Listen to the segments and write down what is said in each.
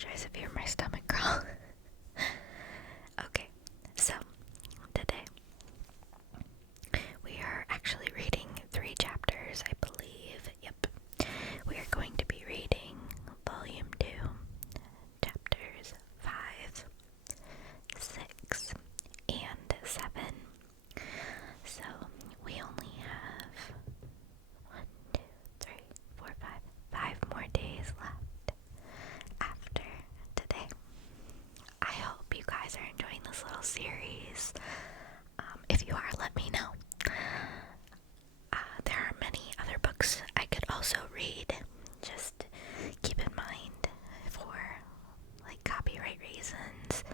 apologize if you hear my stomach growl. Okay, so today we are actually reading 3 chapters, I believe. Yep. We are going to be reading Volume 2, Chapters 5, 6, and 7. So we only have 1, 2, 3, 4, 5 more days left after today. I hope you guys are enjoying this little series. If you are, let me know. There are many other books I could also read. Just keep in mind, for like copyright reasons,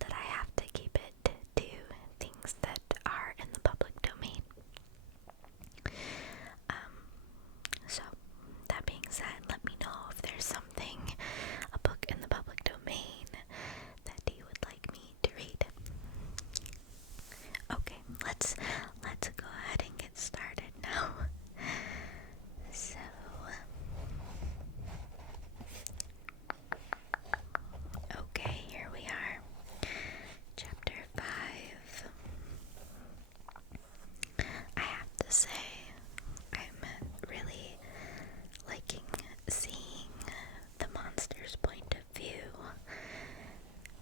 that I have to keep it to things that are in the public domain. So that being said, let me know if there's something, a book in the public domain, that you would like me to read. Okay, let's go ahead and get started now. So, okay, here we are. Chapter 5. I have to say, I'm really liking seeing the monster's point of view,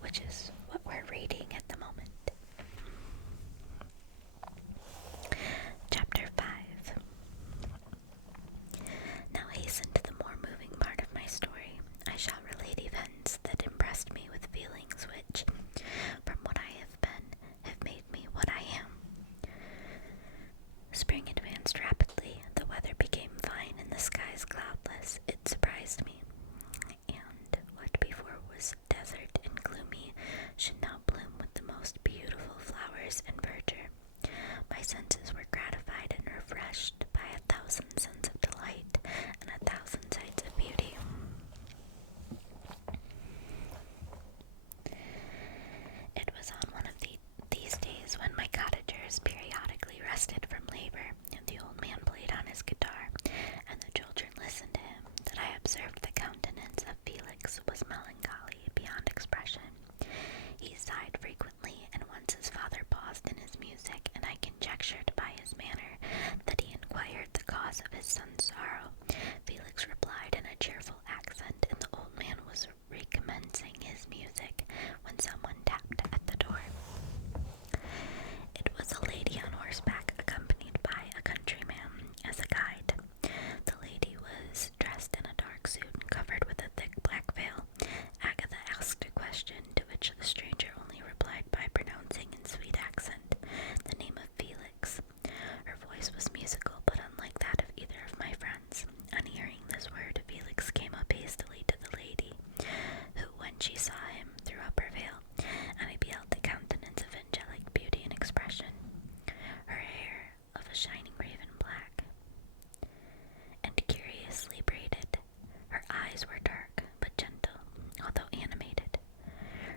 which is what we're reading at the moment. Chapter 5. Now hasten to the more moving part of my story. I shall relate events that impressed me with feelings which, from what I have been, have made me what I am. Spring advanced rapidly, the weather became fine and the skies cloudless. It surprised me, and what before was desert and gloomy should now bloom with the most beautiful flowers and verdure. My senses were gratified and refreshed by 1,000 scents of delight and 1,000 sights of beauty. It was on one of these days when my cottagers periodically rested from labor, and the old man played on his guitar, and the children listened to him, that I observed the countenance of Felix was melancholy beyond expression. He sighed frequently, and once his father paused in his music, and I conjectured by his manner that he inquired the cause of his son's sorrow. Felix replied in a cheerful accent, and the old man was recommencing his music when someone tapped at the door. It was a lady on horseback, accompanied by a countryman as a guide. The lady was dressed in a dark suit and covered with a thick black veil. Agatha asked a question, to which the stranger only replied by pronouncing in sweet accent the name of Felix. Her voice was musical, but unlike that of either of my friends. On hearing this word, Felix came up hastily to the lady, who, when she saw him, threw up her veil, and I beheld the countenance of angelic beauty and expression, her hair of a shining raven black, and curiously braided. Her eyes were dark, but gentle, although animated,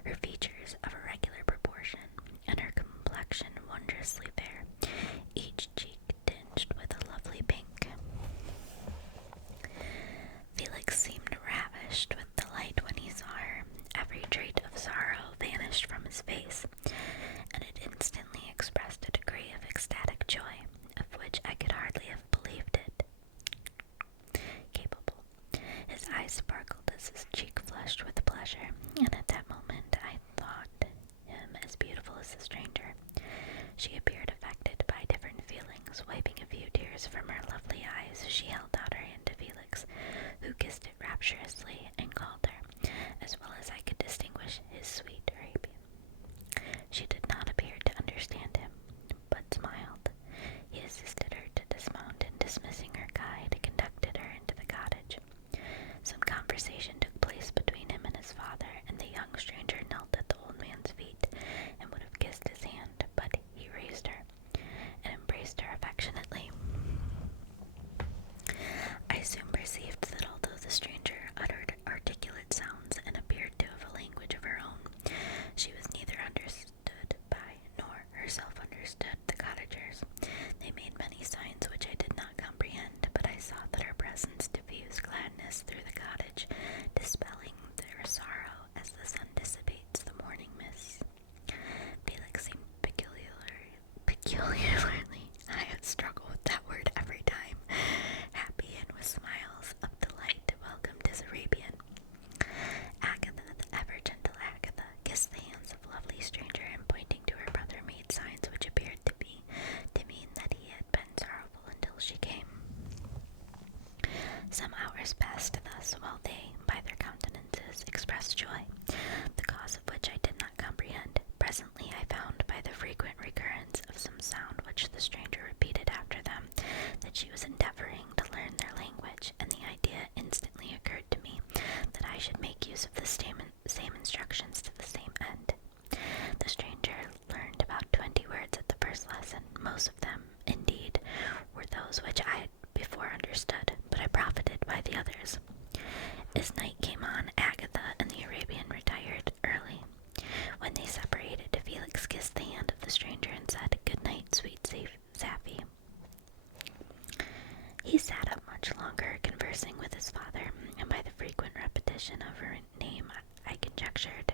her features of irregular proportion, and her complexion wondrously fair, each cheek tinged with a lovely pink. Felix seemed ravished with delight when he saw her. Every trait of sorrow vanished from his face, and it instantly expressed a degree of ecstatic joy, of which I could hardly have believed it capable. His eyes sparkled as his cheek flushed with pleasure, and at that moment I thought him as beautiful as the stranger. She appeared affected by different feelings. Wiping a few tears from her lovely eyes, she held out her hand to Felix, who kissed it rapturously and called her, as well as I could distinguish, his sweet Arabian. She did not appear to understand him, but smiled. He assisted her to dismount, and dismissing her guide, conducted her into the cottage. Some conversation took place between him and his father, and the young stranger knelt at the old man's feet and would have kissed his hand, but he raised her and embraced her affectionately. I soon perceived that although the stranger uttered articulate sounds and appeared to have a language of her own, she was neither understood by nor herself understood the cottagers. They made many signs which I did not comprehend, but I saw that her presence diffused gladness through the cottage, dispelling their sorrow Some hours passed thus, while they, by their countenances, expressed joy, the cause of which I did not comprehend. Presently I found, by the frequent recurrence of some sound which the stranger repeated after them, that she was endeavoring to learn their language, and the idea instantly occurred to me that I should make use of the same instructions to the same end. The stranger learned about 20 words at the first lesson. Most of them, indeed, were those which I had before understood, but I profited by the others. As night came on, Agatha and the Arabian retired early. When they separated, Felix kissed the hand of the stranger and said, "Good night, sweet Safie." He sat up much longer, conversing with his father, and by the frequent repetition of her name, I conjectured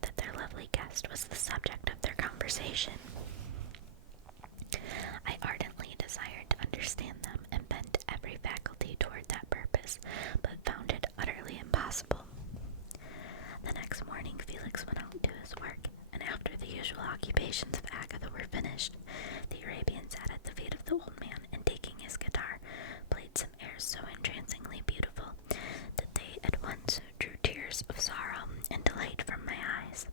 that their lovely guest was the subject of their conversation. I ardently desired to understand them, and bent every faculty toward that purpose, but found it utterly impossible. The next morning Felix went out to his work, and after the usual occupations of Agatha were finished, the Arabian sat at the feet of the old man, and taking his guitar, played some airs so entrancingly beautiful that they at once drew tears of sorrow and delight from my eyes.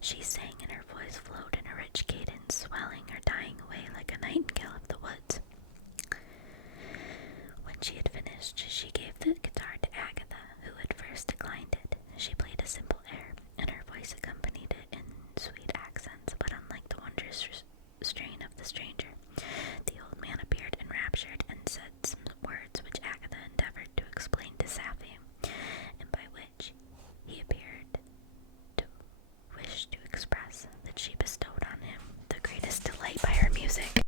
She sang, and her voice flowed in a rich cadence, swelling or dying away like a nightingale of the woods. When she had finished, she gave the guitar to Agatha, who at first declined it. She played a simple air, and her voice accompanied it in sweet accents, but unlike the wondrous strain of the stranger. The old man appeared enraptured, and said some words which Agatha endeavored to explain to Safie, and by which he appeared to wish to express that she bestowed on him the greatest delight by her music.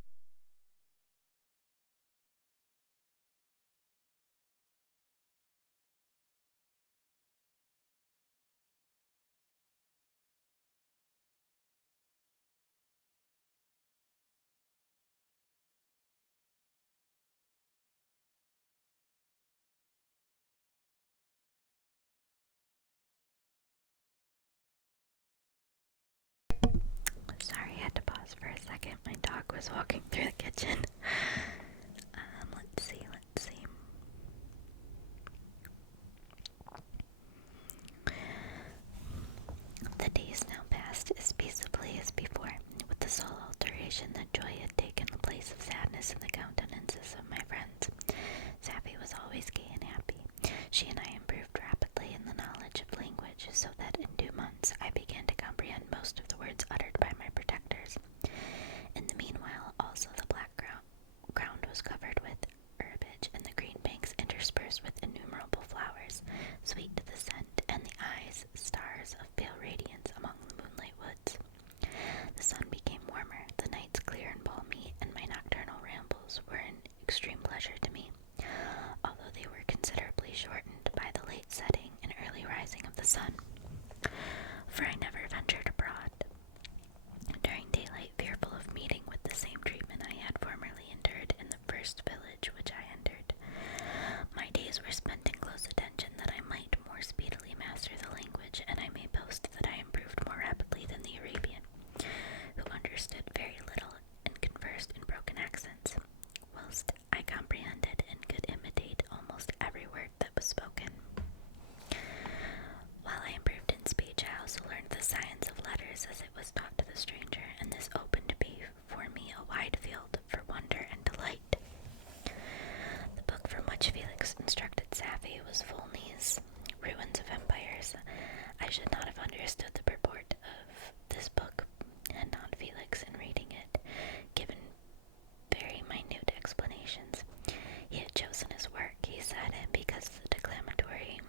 Sorry, I had to pause for a second. My dog was walking through the kitchen. Let's see. The days now passed as peaceably as before, with the sole alteration that joy had taken the place of sadness in the countenances of my friends. Safie was always gay and happy. She and I improved rapidly in the knowledge of language, so that in 2 months I began to comprehend most of the words uttered by my protectors. In the meanwhile, also the black ground was covered with herbage, and the green banks interspersed with innumerable flowers, sweet to the scent, and the eyes stars of pale radiance among the moonlight woods. The sun became warmer, the nights clear and balmy, and my nocturnal rambles were an extreme pleasure to me, although they were considerably shortened by the late setting and early rising of the sun, for I never ventured abroad during daylight, fearful of meeting with the same treatment I had formerly endured in the first village which I entered. My days were spent in close attention that I might more speedily master the language, and I may boast that I improved more rapidly than the Arabian, who understood very little and conversed in broken accents, whilst I comprehended and could imitate almost every word that was spoken. While I improved in speech, I also learned the science of letters as it was taught to the stranger, and this opened before me a wide field for wonder and delight. The book from which Felix instructed Safie was Volney's Ruins of Empires. I should not have understood the purport of this book had not Felix, in reading it, given very minute explanations. He had chosen his work, he said, because the declamatory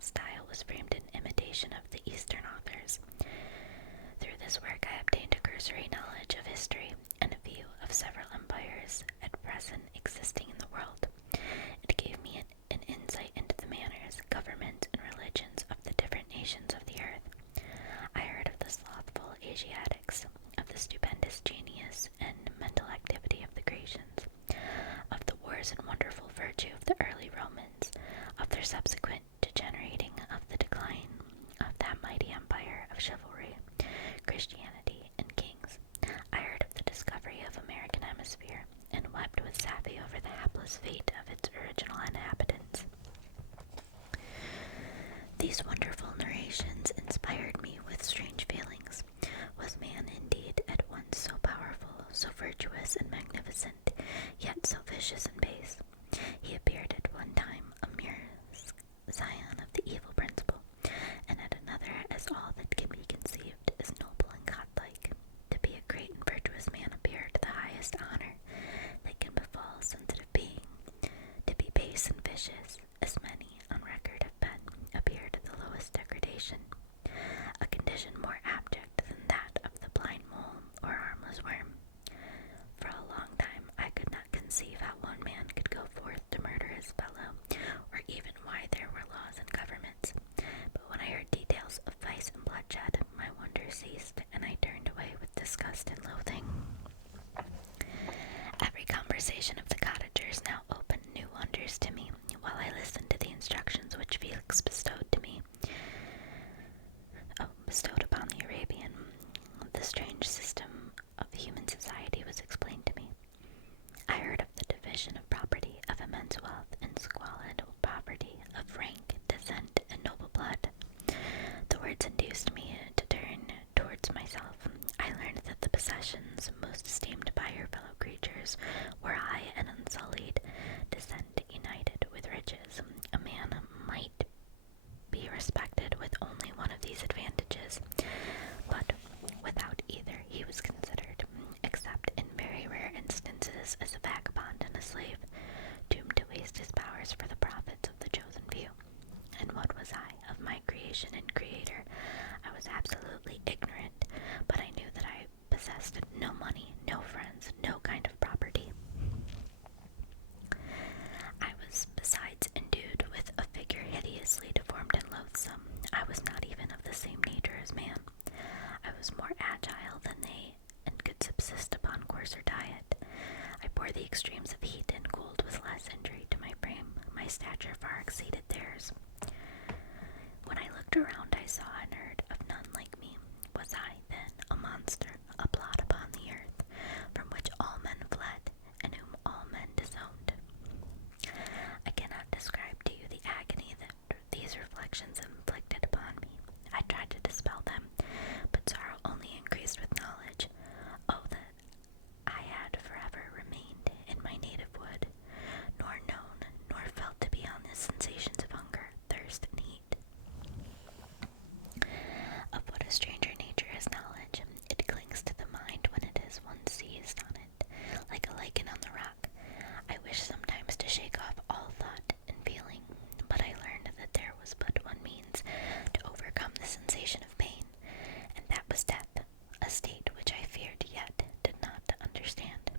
style was framed in imitation of the Eastern authors. Through this work I obtained a cursory knowledge of history and a view of several empires at present existing in the world. It gave me an insight into the manners, governments, and religions of the different nations of the earth. I heard of the slothful Asiatics, of the stupendous genius and mental activity of the Grecians, of the wars and wonderful virtue of the early Romans, of their subsequent degenerating, of the decline of that mighty empire of chivalry, Christianity, and kings. I heard of the discovery of American hemisphere, and wept with Safie over the hapless fate of its original inhabitants. These wonderful narrations inspired me with strange feelings. Was man indeed at once so powerful, so virtuous and magnificent, yet so vicious and base? He appeared at one time a mere scion of the evil principle, and at another as all that can be conceived as noble and godlike. To be a great and virtuous man appeared the highest honor that can befall a sensitive being. To be base and vicious, as many on record have been, appeared the lowest degradation, a condition more abject than that of the blind mole or harmless worm. For a long time I could not conceive how one man could go forth to murder his fellow, or even why there were laws and governments. But when I heard details of vice and bloodshed, my wonder ceased, and I turned away with disgust and loathing. Every conversation of the cottagers now opened new wonders to me, while I listened to the instructions which Felix bestowed upon the Arabian. The strange system of human society was explained to me. I heard of the division of property, of immense wealth and squalid poverty, of rank, descent, and noble blood. The words induced me to turn towards myself. I learned that the possessions most esteemed by your fellow creatures were high and unsullied, descent united with riches. A man might be respected with only one of these advantages, but without either he was considered, except in very rare instances, as a vagabond and a slave, doomed to waste his powers for the profits of the chosen few. And what was I of my creation and creator? I was absolutely ignorant, but I knew that I possessed no money, no friends, no kind of property. I was besides endued with a figure hideously deformed and loathsome. I was not even of the same nature as man. I was more agile than they, and could subsist upon coarser diet. I bore the extremes of heat and cold with less injury to my frame. My stature far exceeded theirs. When I looked around, I saw and heard of none like me. Was I, then, a monster, a blot upon the earth, from which all men fled, and whom all men disowned? I cannot describe to you the agony that these reflections inflicted upon me. I tried to dispel them, but sorrow only increased with knowledge. Oh, that I had forever remained in my native wood, nor known, nor felt to be on the sensations of hunger, thirst, and heat. Of what a stranger nature is knowledge. It clings to the mind when it is once seized on it, like a lichen on the rock. I wish sometimes to shake off all thought and feeling, but I learned that there was but one means to overcome the sensation of pain, and that was death, a state which I feared yet did not understand.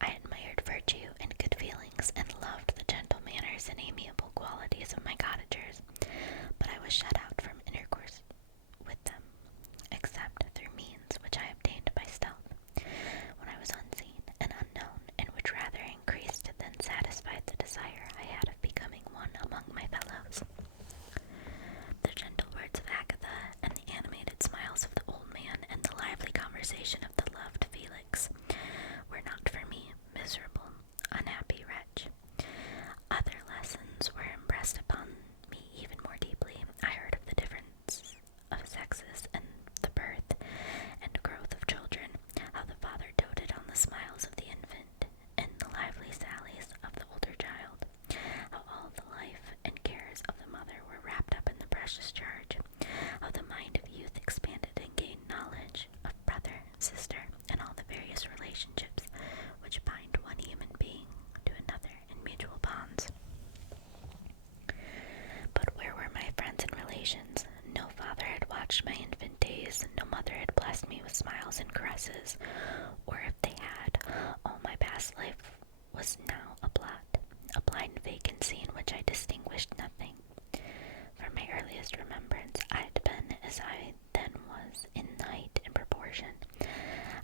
I admired virtue and good feelings, and loved the gentle manners and amiable qualities of my cottagers, but I was shut out from intercourse with them, except through means which I obtained by stealth, when I was unseen and unknown, and which rather increased than satisfied the desire I had of becoming one among my fellows. The gentle words of Agatha, and the animated smiles of the old man, and the lively conversation of the loved Felix, were not for me, miserable, unhappy wretch. Other lessons were impressed upon me even more deeply. I heard of the difference of sexes, and the birth and growth of children, how the father doted on the smiles of the infant, and the lively sallies of the older child, how all the life and cares of the mother were wrapped up in the precious charge, how the mind of youth expanded and gained knowledge of brother, sister, and all the various relationships which bind one human being to another in mutual bonds. But where were my friends and relations? No father had watched my infant days, no mother had blessed me with smiles and caresses, or if they had, all my past life was now a blot, a blind vacancy in which I distinguished nothing. From my earliest remembrance, I had been as I then was in height and proportion.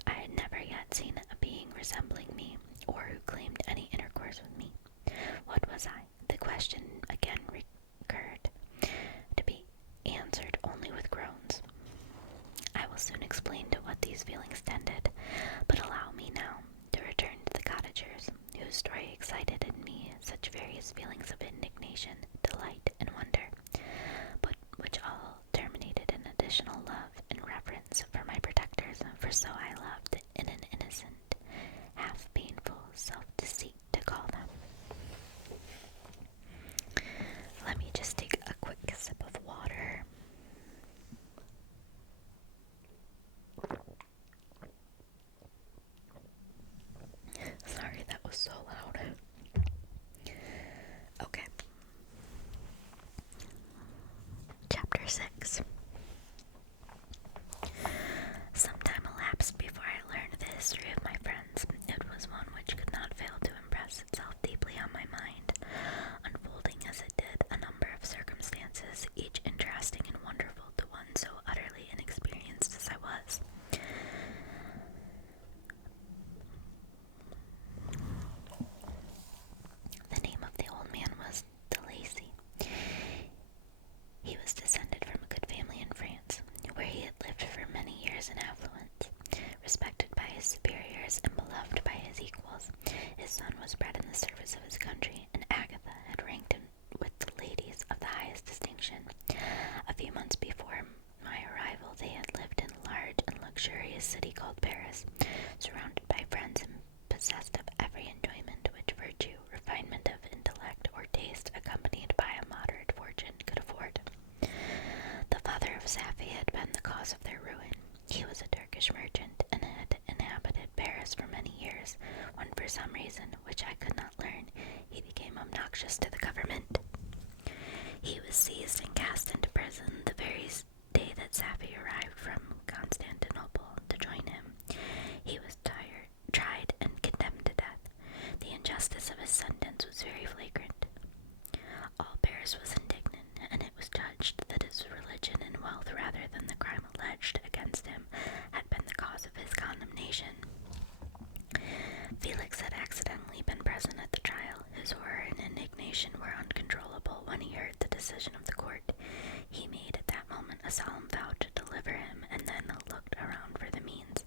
I had never yet seen a being resembling me, or who claimed any intercourse with me. What was I? The question again recurred, to be answered only with groans. I will soon explain to what these feelings tended, but allow me now to return to the cottagers, whose story excited in me such various feelings of indignation, delight, and wonder. unconditional love and reverence for my protectors, for so I loved in an innocent, half-painful self-deceit to call them. Let me just take a quick sip of water. Sorry, that was so loud. Okay. Chapter 6. Some time elapsed before I learned the history of my friends. It was one which could not fail to impress itself deeply on my mind, unfolding as it did a number of circumstances, each interesting and wonderful to one so utterly inexperienced as I was. The name of the old man was DeLacy. He was descended from a good family in France, where he had lived for many years in affluence, respected by his superiors and beloved by his equals. His son was bred in the service of his country, and Agatha had ranked him with the ladies of the highest distinction. A few months before my arrival, they had lived in a large and luxurious city called Paris, surrounded by friends and possessed of every enjoyment which virtue, refinement of intellect, or taste, accompanied by a moderate fortune, could afford. The father of Sapphi had been the cause of their ruin. He was a Turkish merchant, and had inhabited Paris for many years, when for some reason, which I could not learn, he became obnoxious to the government. He was seized and cast into prison the very day that Sapphi arrived from Constantinople to join him. He was tried and condemned to death. The injustice of his sentence was very flagrant. All Paris was indignant, and it was judged that his religion and wealth, rather than the crime alleged against him, had been the cause of his condemnation. Felix had accidentally been present at the trial. His horror and indignation were uncontrollable when he heard the decision of the court. He made at that moment a solemn vow to deliver him, and then looked around for the means.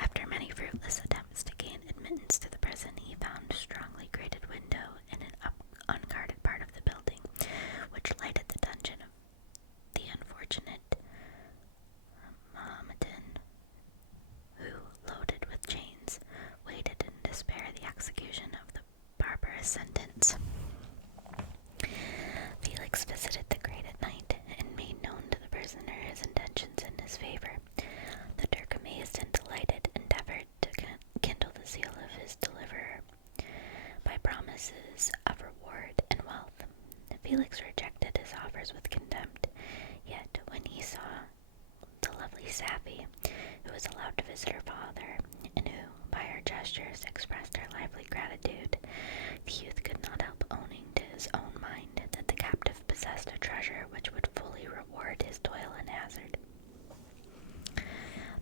After many fruitless attempts to gain admittance to the prison, he found a strongly grated window in an unguarded part of the building, which lighted the dungeon of the unfortunate Mohammedan, who, loaded with chains, waited in despair the execution of the barbarous sentence. Felix visited the grate at night, and made known to the prisoner his intentions in his favor. The Turk, amazed and delighted, endeavored to kindle the zeal of his deliverer by promises of reward and wealth. Felix rejected his offers with contempt, yet when he saw the lovely Sapphi, who was allowed to visit her father, and who, by her gestures, expressed her lively gratitude, the youth could not help owning to his own mind that the captive possessed a treasure which would fully reward his toil and hazard.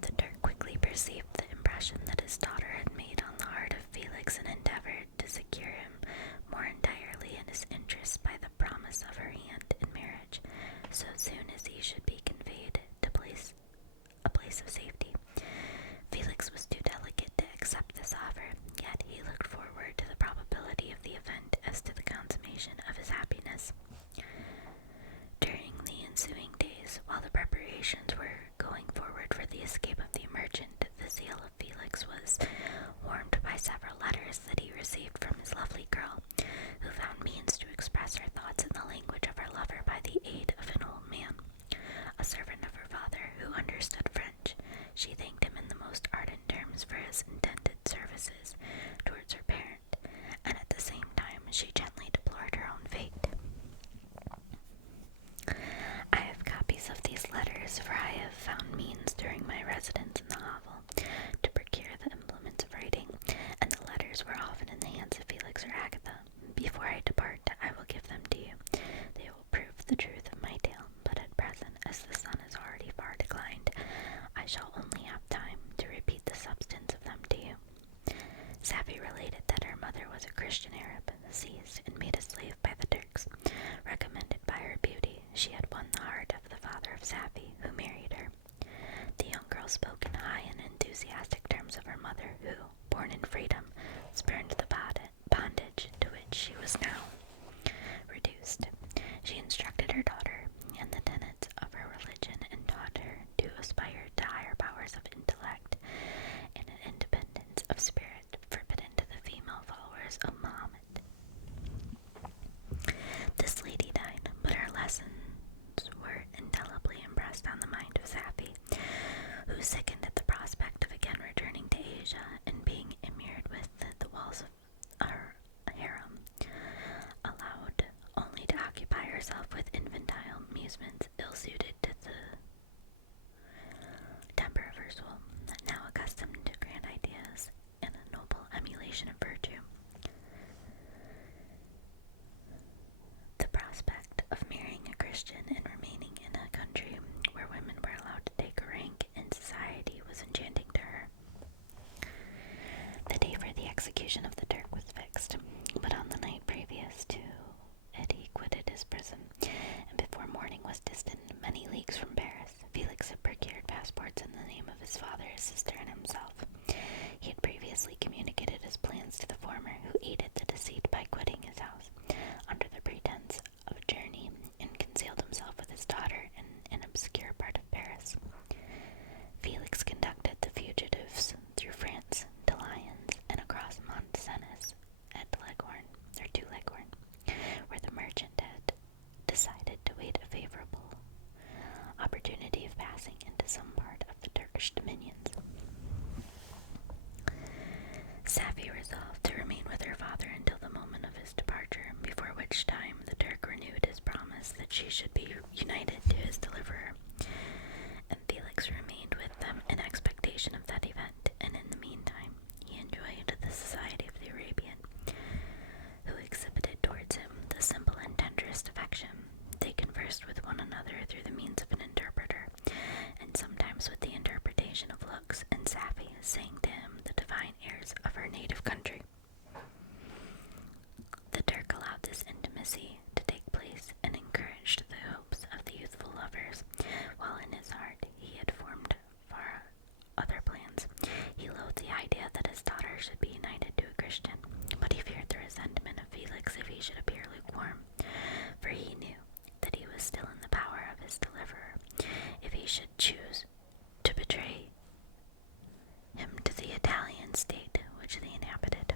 The Turk quickly perceived the impression that his daughter had made on the heart of Felix, and endeavored to secure him more entirely in his interest by the promise of her hand in marriage, so soon as he should be conveyed to a place of safety. Felix was too delicate to accept this offer, yet he looked forward to the probability of the event as to the consummation of his happiness. During the ensuing days, while the preparations were going forward for the escape of the merchant, the zeal of Felix was warmed by several letters that he received from his lovely girl, who found means to express her thoughts in the language of her lover by the aid of an old man, a servant of her father, who understood French. She thanked him in the most ardent terms for his intended services towards her parent, and at the same time she gently deplored her own fate. I have copies of these letters, for I have found means during my residence in the hovel to procure the implements of writing, and the letters were often in the hands of Felix or Agatha. Before I depart, I will give them to you. They will prove the truth of my tale, but at present, as the sun is already far declined, I shall only have time to repeat the substance of them to you. Sapphi related that her mother was a Christian Arab, seized and made a slave by the Turks. Recommended by her beauty, she had won the heart of the father of Sapphi, who married her. The young girl spoke in high and enthusiastic terms of her mother, who, born in freedom, spurned the bondage to which she was now reduced. She instructed her daughter in the tenets of her religion, and taught reputation of the Turk was fixed, but on the night previous to it he quitted his prison, and before morning was distant many leagues from Paris. Felix had procured passports in the name of his father, his sister, and himself. He had previously communicated his plans to the former, who aided the deceit by quitting his house under the pretense of a journey, and concealed himself with his daughter in an obscure part of Paris. Felix conducted the fugitives through France to Lyons and across Mont Cenis to Leghorn, where the merchant had decided to wait a favorable opportunity of passing into some part of the Turkish dominions. Safi resolved to remain with her father until the moment of his departure, before which time the Turk renewed his promise that she should be united to his deliverer, and Felix remained with them in expectation of that event, and in the meantime he enjoyed the society of the Arabian, who exhibited towards him the simple and tenderest affection. They conversed with one another through the means of an interpreter, and sometimes with the interpretation of looks, and Safi sang to him the divine airs of her native country. The Turk allowed this intimacy to take place, and encouraged the hopes of the youthful lovers, while in his heart he had formed far other plans. He loathed the idea that his daughter should be united to a Christian, but he feared the resentment of Felix if he should appear lukewarm, for he knew that he was still in the power of his deliverer, if he should choose to betray him to the Italian state which they inhabited.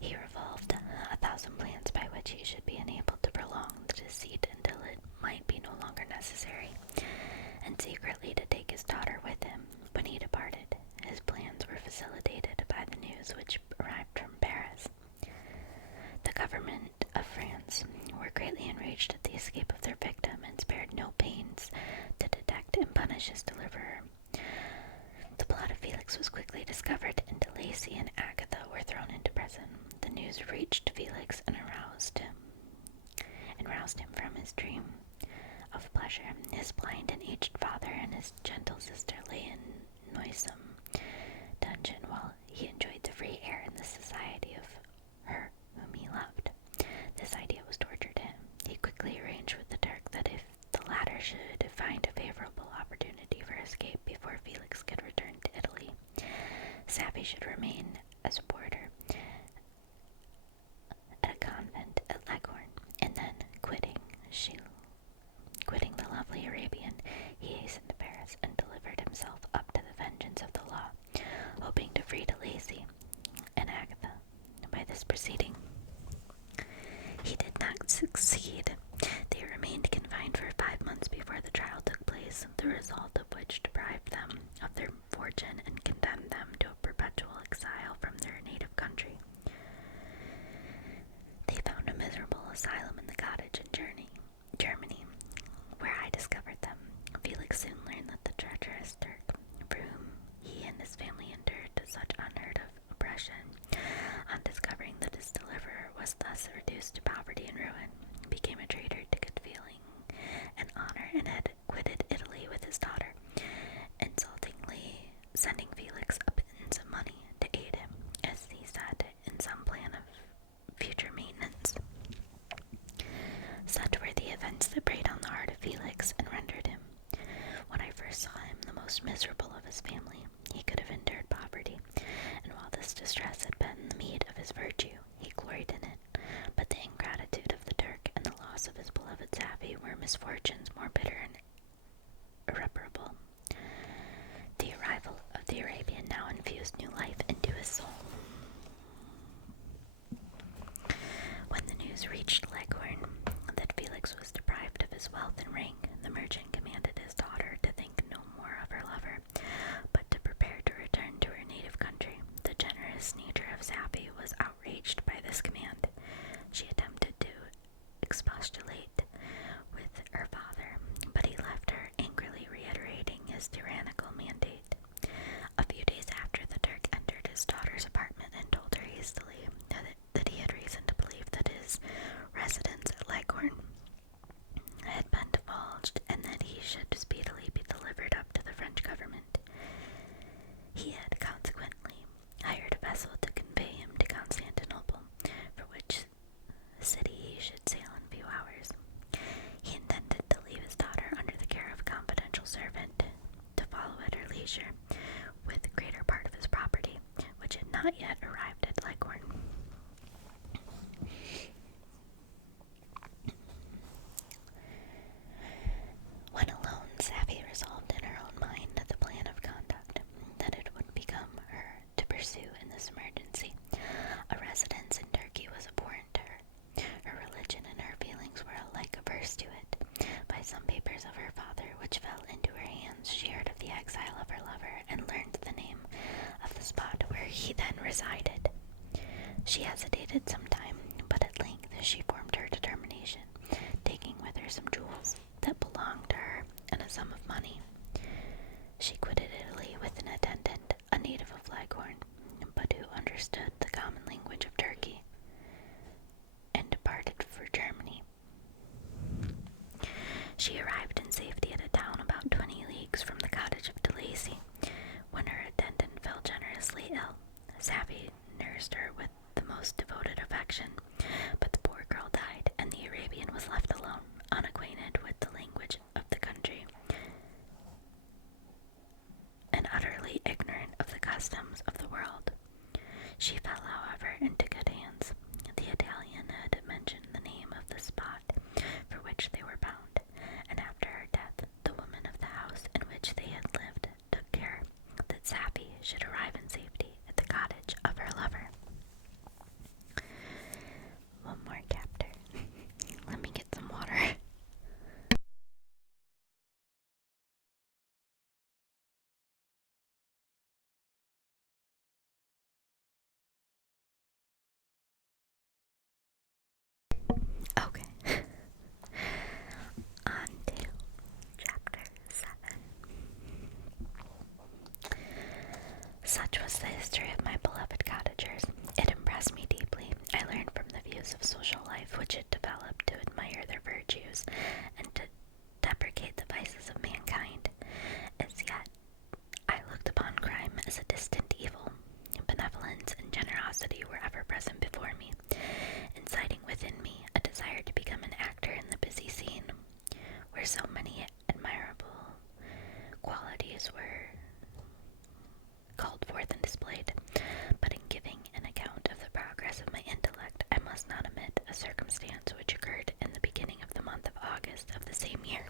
He revolved 1,000 plans by which he should be enabled to prolong the deceit until it might be no longer necessary, and secretly to take his daughter with him. When he departed, his plans were facilitated by the news which arrived from Paris. The government of France were greatly enraged at the escape of their victim, and spared no pains to detect and punish his deliverer. The plot of Felix was quickly discovered, and De Lacy and Agatha were thrown into prison. The news reached Felix and roused him from his dream of pleasure. His blind and aged father and his gentle sister lay in noisome dungeon, while he enjoyed the free air and the society of her whom he loved. This idea was torture to him. He quickly arranged with the Turk that if the latter should find a favorable opportunity for escape before Felix could return to Italy, Safi should remain as a boarder at a convent at Leghorn, and then quitting the lovely Arabian, he hastened to Paris and delivered himself up to the vengeance of the law, hoping to free De Lacy and Agatha by this proceeding. He did not succeed. They remained confined for 5 months before the trial took place, the result of which deprived them of their fortune and condemned them to a perpetual exile from their native country. They found a miserable asylum in the cottage in Germany, where I discovered them. Felix soon learned that the treacherous Turk, for whom he and his family endured such unheard of oppression, on discovering that his deliverer was thus reduced to poverty and ruin, became a traitor to good feeling and honor, and had quitted Italy with his daughter, insultingly sending Felix a pittance of money to aid him, as he said, in some plan of future maintenance. Such were the events that preyed on the heart of Felix and rendered him, when I first saw him, the most miserable of his family. He could have endured poverty, and while this distress had been the meed of his virtue, he gloried in it. But the ingratitude of the Turk and the loss of his beloved Safi were misfortunes more bitter and irreparable. The arrival of the Arabian now infused new life into his soul. When the news reached Leghorn that Felix was deprived of his wealth and rank, the merchant commanded his daughter to think no more of her lover, but to prepare to return to her native country. The generous nature of Safi was outraged by this command. She attempted to expostulate with her father, but he left her, angrily reiterating his tyrannical mandate. A few days after, the Turk entered his daughter's apartment and told her hastily that he had reason to believe that his residence at Leghorn had been divulged, and that he should speedily be delivered up to the French government. He had consequently not yet arrived at Leghorn. When alone, Savvy resolved in her own mind the plan of conduct that it would become her to pursue in this emergency. A residence in Turkey was abhorrent to her. Her religion and her feelings were alike averse to it. By some papers of her father, which fell into her hands, she heard of the exile of her lover, and learned the name of the spot where he then resided. She hesitated some time, but at length she formed her determination, taking with her some jewels that belonged to her and a sum of money. She quitted Italy with an attendant, a native of Leghorn, but who understood the common language of Turkey, and departed for Germany. She arrived in safety at a town about 20 leagues from the cottage of de Lacy, when her attendant fell generously ill. Savvy nursed her with the most devoted affection, but the poor girl died, and the Arabian was left alone, unacquainted with the language of the country, and utterly ignorant of the customs of the world. She fell, however, into good hands. The Italian had mentioned the name of the spot for which they were bound, and after her death, the woman of the house in which they had lived took care that Savvy should arrive in safety at the cottage of her lover. One more chapter. Let me get some water. Okay. On to chapter 7. Such was the history of my beloved cottagers. It impressed me deeply. I learned from the views of social life which it developed to admire their virtues and to deprecate the vices of mankind. As yet, I looked upon crime as a distant evil. Benevolence and generosity were ever present before me, inciting within me a desire to become an actor in the busy scene, where so many admirable qualities were called forth and displayed. But in giving an account of the progress of my intellect, I must not omit a circumstance which occurred in the beginning of the month of August of the same year.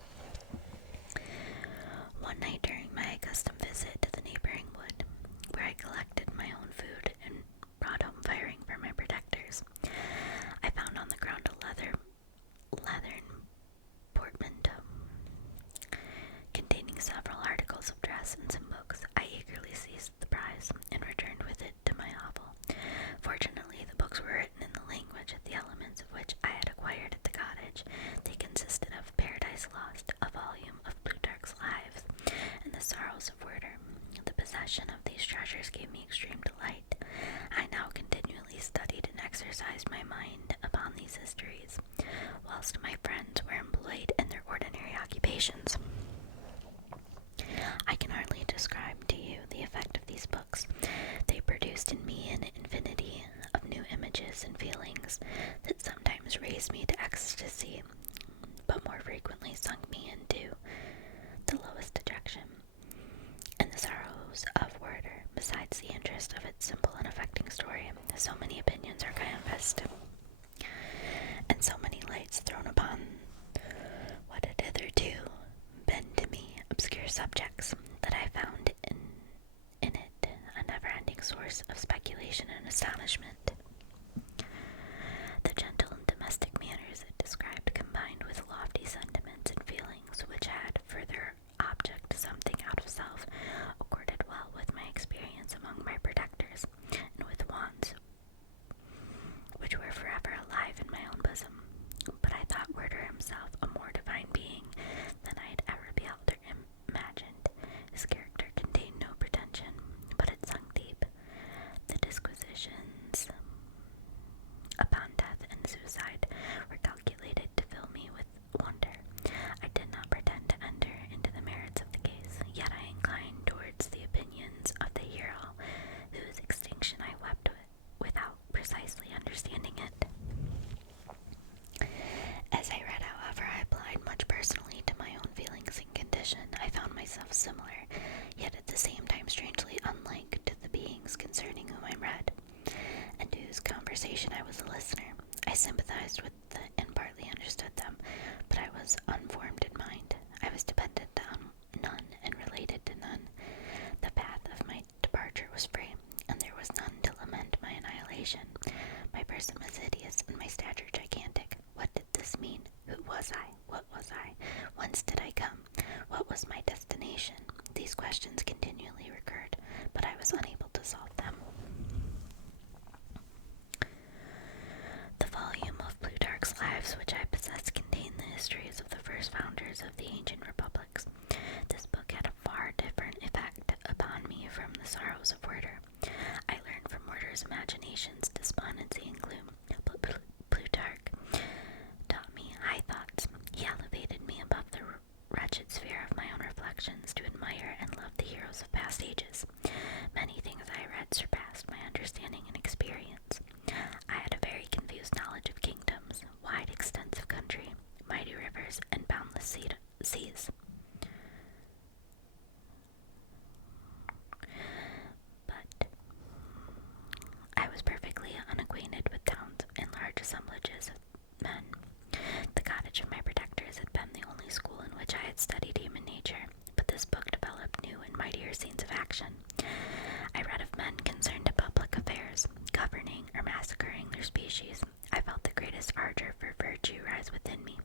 One night during my accustomed visit to the neighboring wood, where I collected my own food and brought home firing for my protectors, I found on the ground a leathern portmanteau containing several articles of dress and some books. I eagerly seized the prize and returned with it to my hovel. Fortunately, the books were written in the language, the elements of which I had acquired at the cottage. They consisted of Paradise Lost, a volume of Plutarch's Lives, and the Sorrows of Werther. The possession of these treasures gave me extreme delight. I now continually studied and exercised my mind upon these histories, whilst my friends were employed in their ordinary occupations. I can hardly describe to you the effect of these books. They produced in me an infinity of new images and feelings that sometimes raised me to ecstasy, but more frequently sunk me into the lowest dejection. And the Sorrows of Werther, besides the interest of its simple and affecting story, so many opinions are canvassed, and so many lights thrown upon what had hitherto been to me obscure subjects, that I found in it a never-ending source of speculation and astonishment. The gentle and domestic manners it described, combined with lofty sentiments and feelings which had for their object something out of self, accorded well with my experience among my protectors, and with wants which were forever alive in my own bosom. But I thought Werther himself a more divine being than I had ever beheld or imagined. His character contained no pretension, but it sunk deep. The disquisitions conversation, I was a listener. I sympathized with and partly understood them, but I was unformed in mind. I was dependent on none and related to none. The path of my departure was free, and there was none to lament my annihilation. My person was hideous, and my stature gigantic. What did this mean? Who was I? What was I? Whence did I come? What was my destination? These questions continually recurred, but I was unable to solve them. The volume of Plutarch's Lives which I possess contained the histories of the first founders of the ancient republics. This book had a far different effect upon me from the sorrows of Werther. I learned from Werther's imaginations despondency and gloom, but Plutarch taught me high thoughts. He elevated me above the wretched sphere of my own reflections to admire and love the heroes of past ages. Many things I read surpassed my understanding and experience. I had a very confused knowledge of kingdoms, wide extensive country, mighty rivers, and boundless seas. But I was perfectly unacquainted with towns and large assemblages of men. The cottage of my protectors had been the only school in which I had studied human nature, but this book developed new and mightier scenes of action. I read of men concerned in public affairs, governing or massacring their species. I felt the greatest ardor for virtue rise within me,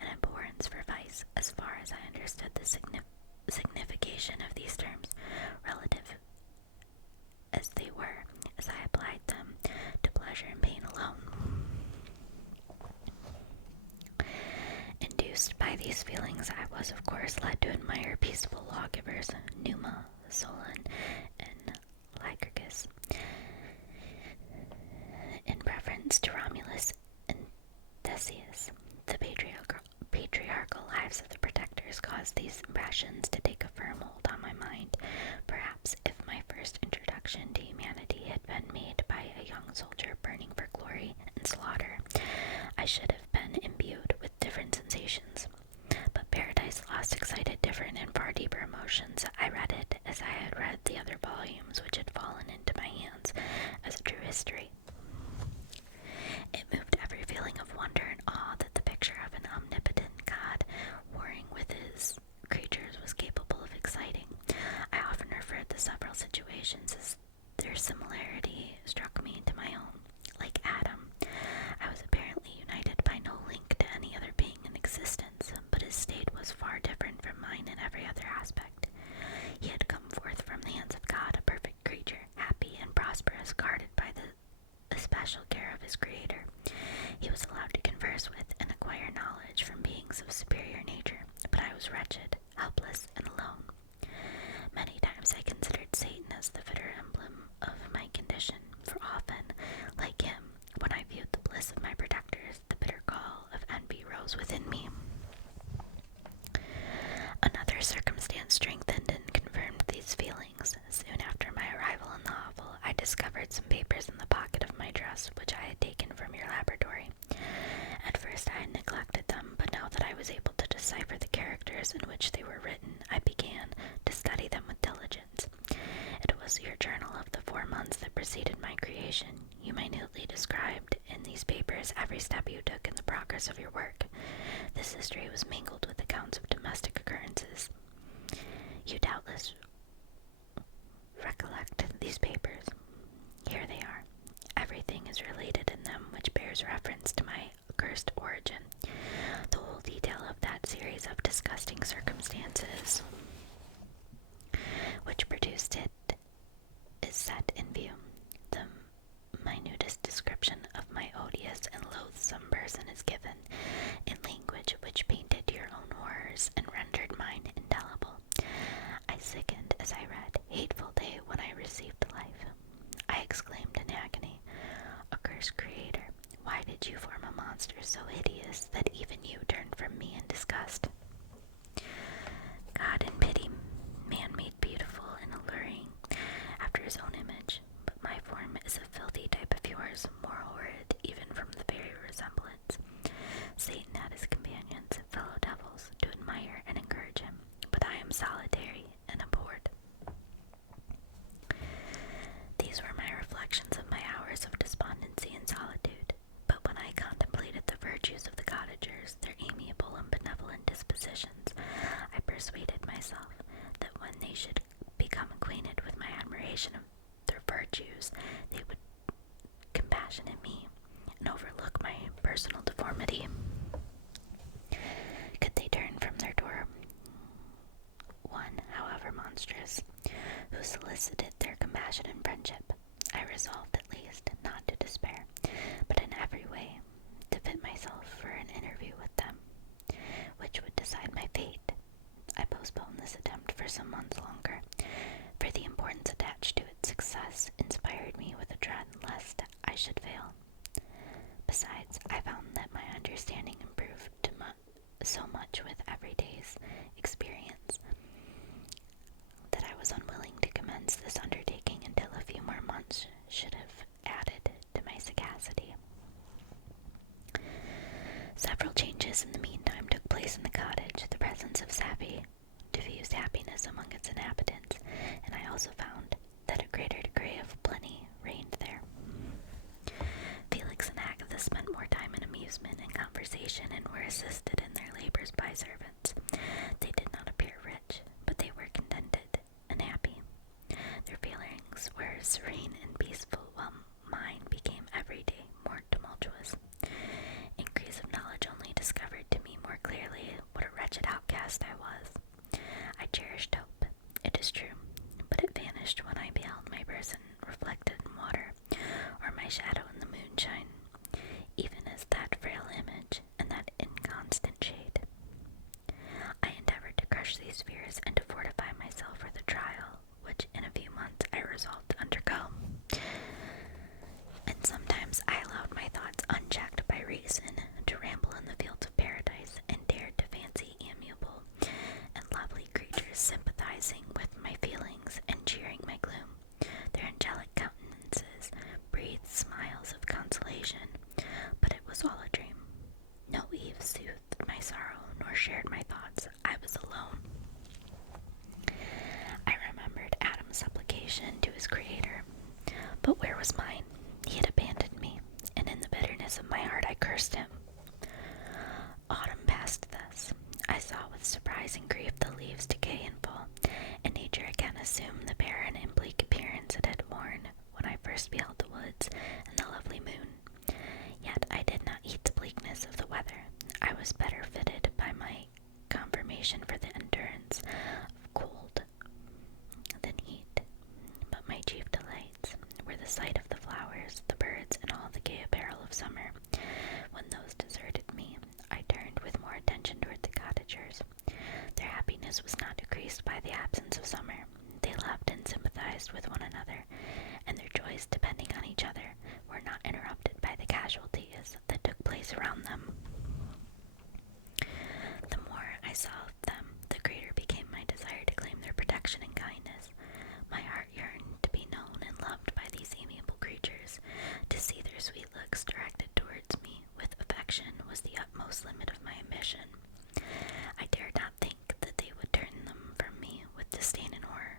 an abhorrence for vice, as far as I understood the signification of these terms, relative as they were, as I applied them to pleasure and pain alone. Induced by these feelings, I was, of course, led to admire peaceable lawgivers, Numa, Solon, and Lycurgus, in preference to Romulus and Theseus. The patriarchal lives of the protectors caused these impressions to take a firm hold on my mind. Perhaps if my first introduction to humanity had been made by a young soldier burning for glory and slaughter, I should have been imbued with different sensations. But Paradise Lost excited different and far deeper emotions. I read it as I had read the other volumes which had fallen into my hands as a true history. It moved every feeling of wonder and awe that the picture of an omnipotent God warring with his creatures was capable of exciting. I often referred to several situations as their similarity struck me to my own. Like Adam, I was apparently united by no link to any other being in existence, but his state was far different from mine in every other aspect. He had come forth from the hands of God, a perfect creature, happy and prosperous, guarded by the especial care of his Creator. He was allowed to converse with and acquire knowledge from beings of superior nature, but I was wretched, helpless, and alone. Many times I considered Satan as the fitter emblem of my condition, for often, like him, when I viewed the bliss of my protectors, the bitter gall of envy rose within me. Another circumstance strengthened and confirmed these feelings. Soon after my arrival in the hovel, I discovered some papers in the pocket of my dress which I had taken from your laboratory. At first I had neglected them, but now that I was able to decipher the characters in which they were written, I began to study them with diligence. It was your journal of the 4 months that preceded my creation. You minutely described in these papers every step you took in the progress of your work. This history was mingled with accounts of domestic occurrences. You doubtless recollect these papers. Here they are. Everything is related in them which bears reference to my accursed origin. The whole detail of that series of disgusting circumstances which produced it is set in view. The minutest description of my odious and loathsome person is given, in language which painted your own horrors and rendered mine indelible. I sickened as I read, hateful day when I received life. I exclaimed in agony, accursed Creator, why did you form a monster so hideous that even you turned from me in disgust? God in pity, man made beautiful and alluring after his own image, but my form is a filthy type of yours, more horrid even from the very resemblance. Satan had his companions, fellow devils, to admire and encourage him, but I am solitary and abhorred. These were my reflections of my hours of despondency and personal deformity. Could they turn from their door, one, however monstrous, who solicited their compassion and friendship? I resolved at least not to despair, but in every way to fit myself for an interview with them, which would decide my fate. I postponed this attempt for some months longer, for the importance attached to its success inspired me with a dread lest I should fail. Besides, I found that my understanding improved so much with every day's experience that I was unwilling to commence this undertaking until a few more months should have added to my sagacity. Several changes in the meantime took place in the cottage. The presence of Sappy diffused happiness among its inhabitants, and I also found that a greater degree of plenty reigned there. Felix and Agatha spent more time in amusement and conversation and were assisted in their labors by servants. They did not appear rich, but they were contented and happy. Their feelings were serene and peaceful, while mine became every day more tumultuous. Increase of knowledge only discovered to me more clearly what a wretched outcast I was. I cherished hope, it is true, but it vanished when I beheld my person reflected in water, or my shadow in the moonshine, even as that frail image and that inconstant shade. I endeavored to crush these fears and to fortify myself for the trial, which in a few months I resolved to undergo. And sometimes I allowed my thoughts unchecked by reason to ramble in the fields of paradise, and dared to fancy amiable and lovely creatures sympathizing with my feelings and cheering my gloom. Their angelic countenances breathed smiles of consolation, but it was all a dream. No Eve soothed my sorrow, nor shared my thoughts. I was alone. I remembered Adam's supplication to his Creator, but where was mine? He had abandoned me, and in the bitterness of my heart I cursed him. Autumn passed thus. I saw with surprising grief the leaves decay and fall, and nature again assumed the barren and bleak appearance it had worn when I first beheld the woods and the lovely moon. Yet I did not eat the bleakness of the weather. I was better fitted by my conformation for the endurance of cold than heat. But my chief delights were the sight of the flowers, the birds, and all the gay apparel of summer. When those deserted me, I turned with more attention toward the cottagers. Their happiness was not decreased by the absence of summer. They loved and sympathized with one another, and their joys, depending on each other, were not interrupted by the casualties that took place around them. The more I saw of them, the greater became my desire to claim their protection and kindness. My heart yearned to be known and loved by these amiable creatures. To see their sweet looks directed towards me with affection was the utmost limit of my ambition. I dared not think that they would turn them from me with disdain and horror.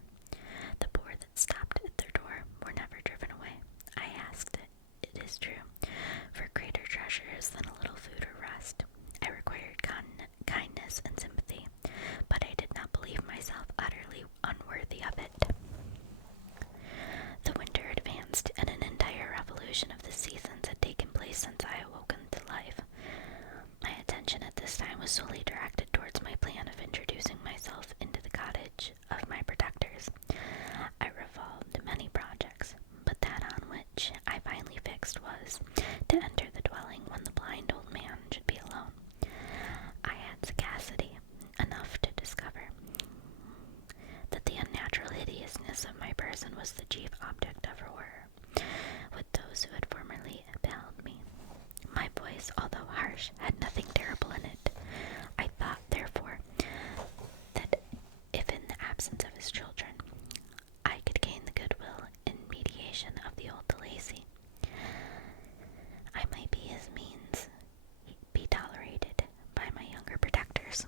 The poor that stopped at their door were never driven away. I asked it is true, for greater treasures than a little food or rest. I required kindness and sympathy, but I did not believe myself utterly unworthy of it. The winter advanced, and an entire revolution of the seasons had taken place since I awoken to life. My attention at this time was solely directed towards my plan of introducing myself into the cottage of my protectors. I revolved many projects, but that on which I finally fixed was to enter the dwelling when the blind old man should be alone. I had sagacity enough to discover that the unnatural hideousness of my person was the chief object of horror with those who had formerly beheld me. My voice, although harsh, had nothing terrible in it. I thought, therefore, that if in the absence of his children I could gain the goodwill and mediation of the old DeLacy, I might be his means be tolerated by my younger protectors.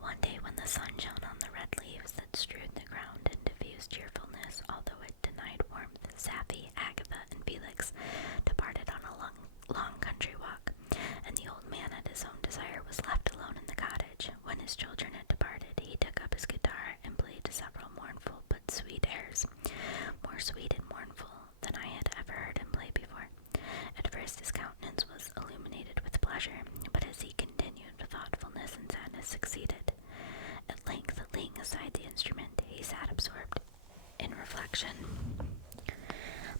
One day when the sun shone on the red leaves that strewed the ground and diffused cheerfulness, although it denied warmth, Sappy, Agatha, and Felix departed on a long country walk, and the old man succeeded. At length, laying aside the instrument, he sat absorbed in reflection.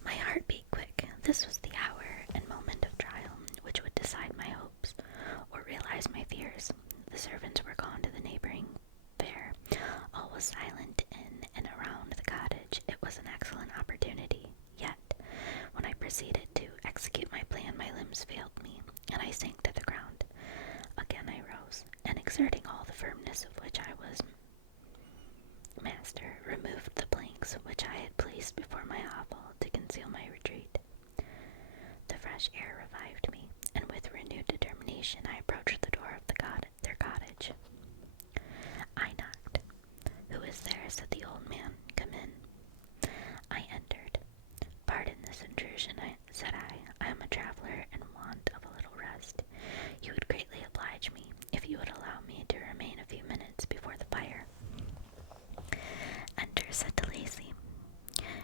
My heart beat quick. This was the hour and moment of trial which would decide my hopes or realize my fears. The servants were gone to the neighboring fair. All was silent in and around the cottage. It was an excellent opportunity. Yet, when I proceeded to execute my plan, my limbs failed me, and I sank to the ground. Again I rose, and exerting all the firmness of which I was master, removed the planks which I had placed before my hovel to conceal my retreat. The fresh air revived me, and with renewed determination I approached the door of their cottage. I knocked. "Who is there?" said the old man. "Come in." I entered. "Pardon this intrusion," said I. "I am a traveler in want of a little rest. You would greatly oblige me if you would allow me to remain a few minutes before the fire." "Enter," said De Lacy,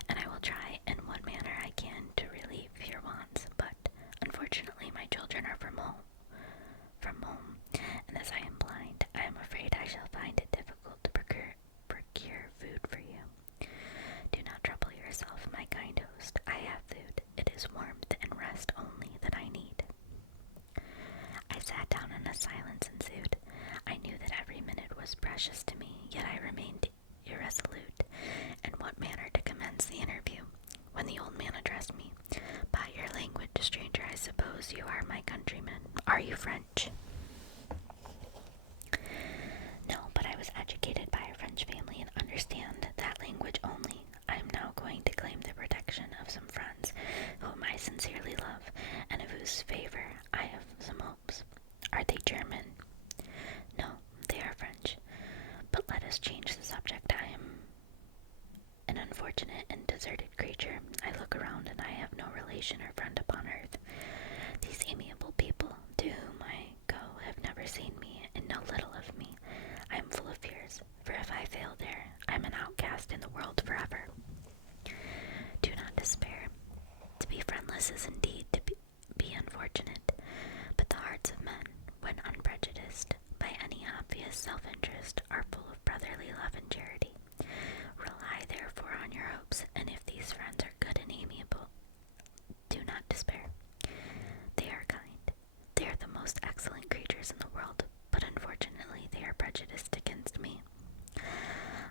"and I will try in what manner I can to relieve your wants, but unfortunately my children are from home, and as I am blind, I am afraid I shall find it difficult to procure food for you. Do not trouble yourself, my kind host. I have food. It is warmth and rest only that I need." I sat down and a silence ensued. I knew that every minute was precious to me, yet I remained irresolute in what manner to commence the interview, when the old man addressed me. "By your language, stranger, I suppose you are my countryman. Are you French?" "No, but I was educated by a French family and understand that language only. I am now going to claim the protection of some friends whom I sincerely love, and of whose favor I have some hopes." "Are they German?" "No, they are French. But let us change the subject. I am an unfortunate and deserted creature. I look around and I have no relation or friend upon earth. These amiable people to whom I go have never seen me and know little of me. I am full of fears, for if I fail there, I am an outcast in the world forever. Do not despair. To be friendless is indeed to be unfortunate, but the hearts of men, when unprejudiced by any obvious self-interest, are full of brotherly love and charity. Rely therefore on your hopes, and if these friends are good and amiable, do not despair. They are kind. They are the most excellent creatures in the world, but unfortunately they are prejudiced against me.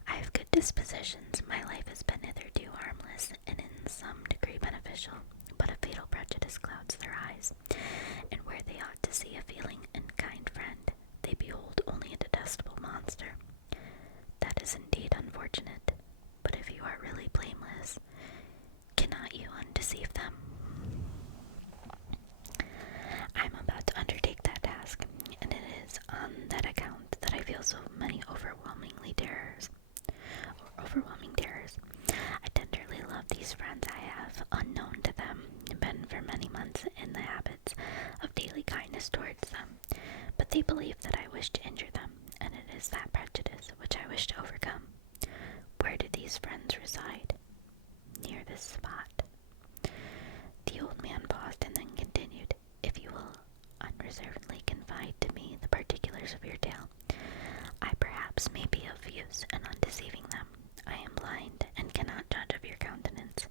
I have good dispositions. My life has been hitherto harmless and in some degree beneficial, but a fatal prejudice clouds their eyes, and where they ought to see a feeling and kind friend, they behold only a detestable monster. That is indeed unfortunate, but if you are really blameless, cannot you undeceive them? I am about to undertake that task, and it is on that account that I feel so many overwhelming terrors. I tenderly love these friends I have, unknown to them, been for many months in the habits of daily kindness towards them, but they believe that I wish to injure them, and it is that prejudice which I wish to overcome. Where do these friends reside? Near this spot. The old man paused and then continued, "If you will unreservedly confide to me the particulars of your tale, I perhaps may be of use in undeceiving them. I am blind and cannot judge of your countenance,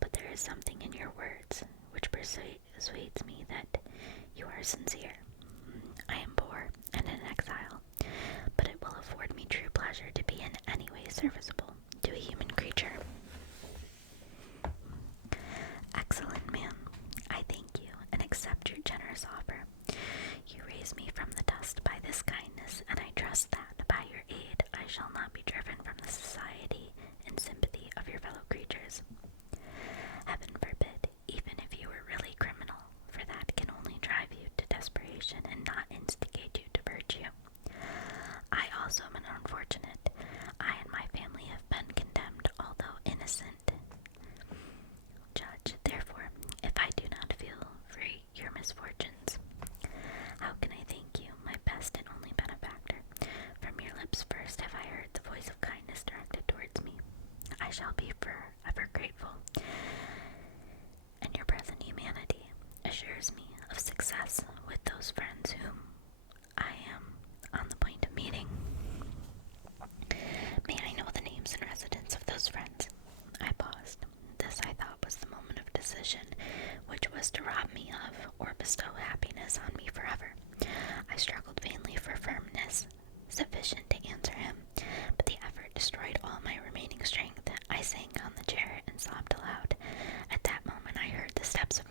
but there is something in your words which persuades me that you are sincere. I am poor and in exile, but it will afford me true pleasure to be in any way serviceable to a human creature." "Excellent man, I thank you and accept your generous offer. You raise me from the dust by this kindness, and I trust that by your aid I shall not be driven from the society and sympathy of your fellow creatures. Heaven forbid, even if you were really criminal, for that can only drive you to desperation and not instigate you to virtue. I also am an unfortunate. I and my family have been condemned, although innocent. Judge, therefore, if I do not feel for your misfortunes. How can I thank you, my best and only benefactor? From your lips first have I heard the voice of kindness directed towards me. I shall be forever grateful, and your present humanity assures me of success with those friends whom I am on the point of meeting. which was to rob me of, or bestow happiness on me forever. I struggled vainly for firmness sufficient to answer him, but the effort destroyed all my remaining strength. I sank on the chair and sobbed aloud. At that moment I heard the steps of